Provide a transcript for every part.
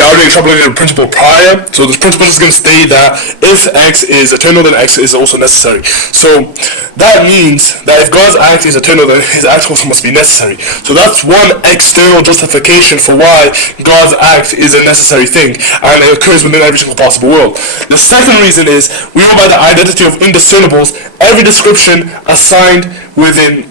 I already extrapolated a principle prior. So this principle is going to state that if X is eternal, then X is also necessary. So that means that if God's act is eternal, then His act also must be necessary. So that's one external justification for why God's act is a necessary thing, and it occurs within every single possible world. The second reason is, we know by the identity of indiscernibles, every description assigned within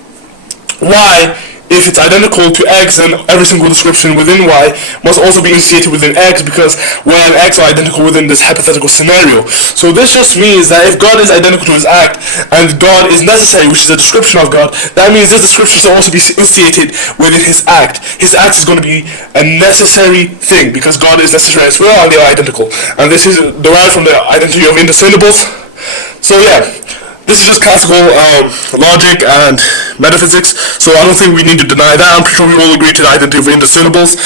Y, if it's identical to X, then every single description within Y must also be initiated within X, because Y and X are identical within this hypothetical scenario. So this just means that if God is identical to His act, and God is necessary, which is a description of God, that means this description should also be initiated within His act. His act is going to be a necessary thing, because God is necessary as well, and they are identical. And this is derived from the identity of indiscernibles. So yeah, this is just classical logic and metaphysics, so I don't think we need to deny that. I'm pretty sure we all agree to the identity of indiscernibles.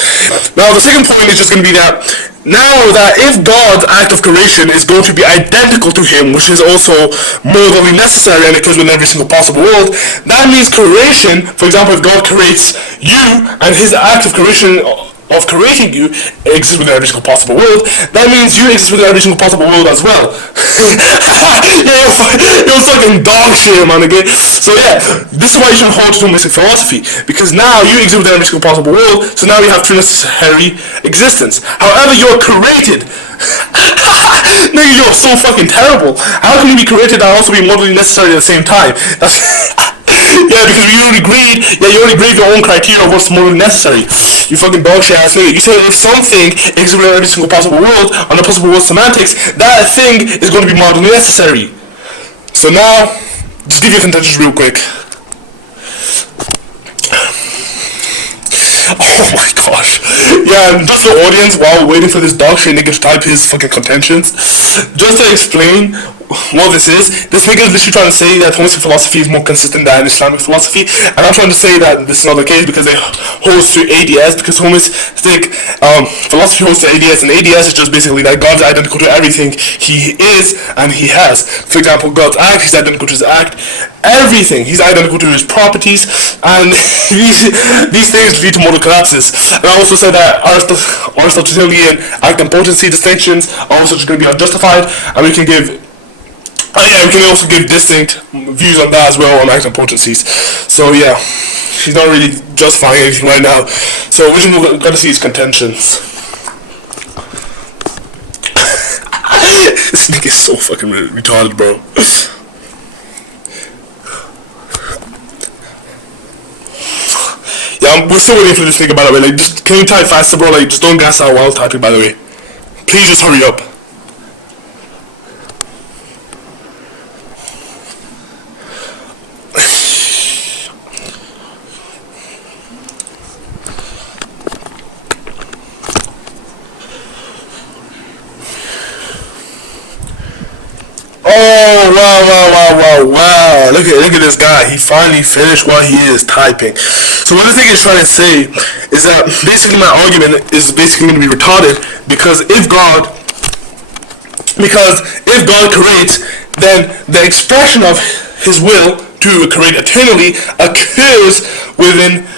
Now, the second point is just going to be that now that if God's act of creation is going to be identical to Him, which is also morally necessary and occurs within every single possible world, that means creation, for example, if God creates you and His act of creation of creating you exists within every single possible world, that means you exist within every single possible world as well. you're fucking dog shit, man, okay? So yeah, this is why you should hold to thomistic philosophy, because now you exist within every single possible world, so now you have trinitary existence. However, you're created. Nigga, you're so fucking terrible. How can you be created and also be morally necessary at the same time? That's yeah, because you already agreed your own criteria of what's morally necessary. You fucking dog shit ass nigga. You said if something exists within every single possible world, on the possible world semantics, that thing is going to be morally necessary. So now, just give your contentions real quick. Oh my gosh. Yeah, just the audience, while waiting for this dog shit nigga to type his fucking contentions, just to explain what this is nigga is literally trying to say that thomistic philosophy is more consistent than Islamic philosophy, and I'm trying to say that this is not the case because they holds to ADS, because thomistic philosophy holds to ADS, and ADS is just basically that God is identical to everything He is and He has. For example, God's act, He's identical to His act. Everything, He's identical to His properties, and these things lead to modal collapses. And I also said that Aristotelian act and potency distinctions are also just going to be unjustified, and we can also give distinct views on that as well, on act and potencies. So yeah, she's not really justifying anything right now. So we're just going to see his contentions. This nigga is so fucking retarded, bro. Yeah, we're still waiting for this nigga, by the way. Like, just can you type faster, bro? Like, just don't gas out while typing, by the way. Please just hurry up. Oh, wow. Look at this guy. He finally finished while he is typing. So what this thing is trying to say is that basically my argument is basically going to be retarded, because if God creates, then the expression of His will to create eternally occurs within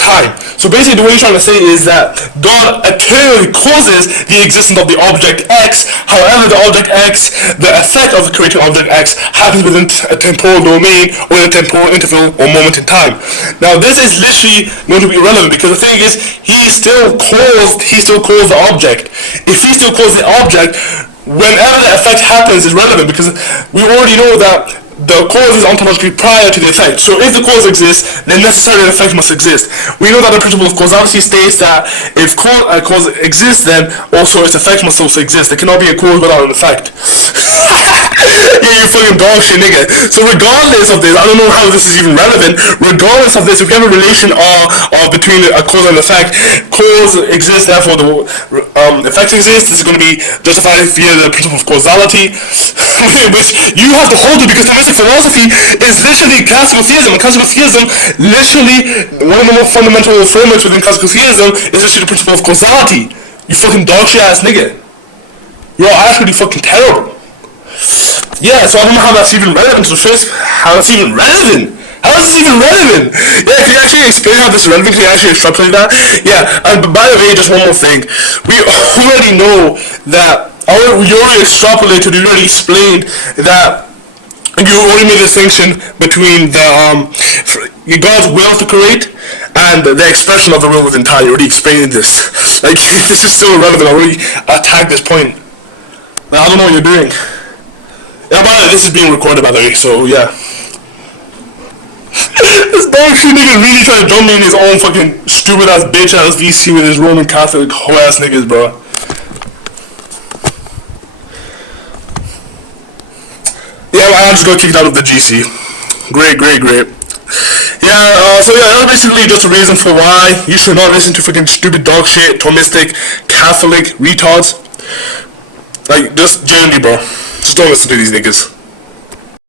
time. So basically what he's trying to say is that God eternally causes the existence of the object X. However, the object X, the effect of the creating object X, happens within a temporal domain or in a temporal interval or moment in time. Now this is literally going to be irrelevant, because the thing is, he still calls the object. If he still calls the object, whenever the effect happens is relevant, because we already know that the cause is ontologically prior to the effect. So if the cause exists, then necessarily the effect must exist. We know that the principle of causality states that if a cause exists, then also its effect must also exist. There cannot be a cause without an effect. Yeah, you fucking dog shit nigga. So regardless of this, I don't know how this is even relevant. Regardless of this, if we have a relation between a cause and effect, cause exists, therefore the effect exists. This is going to be justified via the principle of causality, which you have to hold to, because thomistic philosophy is literally classical theism, and classical theism, literally one of the more fundamental frameworks within classical theism is literally the principle of causality. You fucking dog shit ass nigga. You're actually fucking terrible. Yeah, so I don't know how that's even relevant to the first. How that's even relevant? How is this even relevant? Yeah, can you actually explain how this is relevant? Can you actually extrapolate that? Yeah, and by the way, just one more thing. We already know that, you already extrapolated, you already explained that you already made a distinction between God's will to create and the expression of the will within time. You already explained this. Like, this is so relevant. I already attacked this point. Like, I don't know what you're doing. Yeah, by the way, this is being recorded, by the way, so yeah. This dog shit nigga really trying to jump me in his own fucking stupid ass bitch ass VC with his Roman Catholic hoe ass niggas, bro. Yeah, I just got kicked out of the GC. Great. Yeah, so yeah, that's basically just a reason for why you should not listen to fucking stupid dog shit, Thomistic, Catholic retards. Like, just genuinely, bro. Just don't listen to these niggas.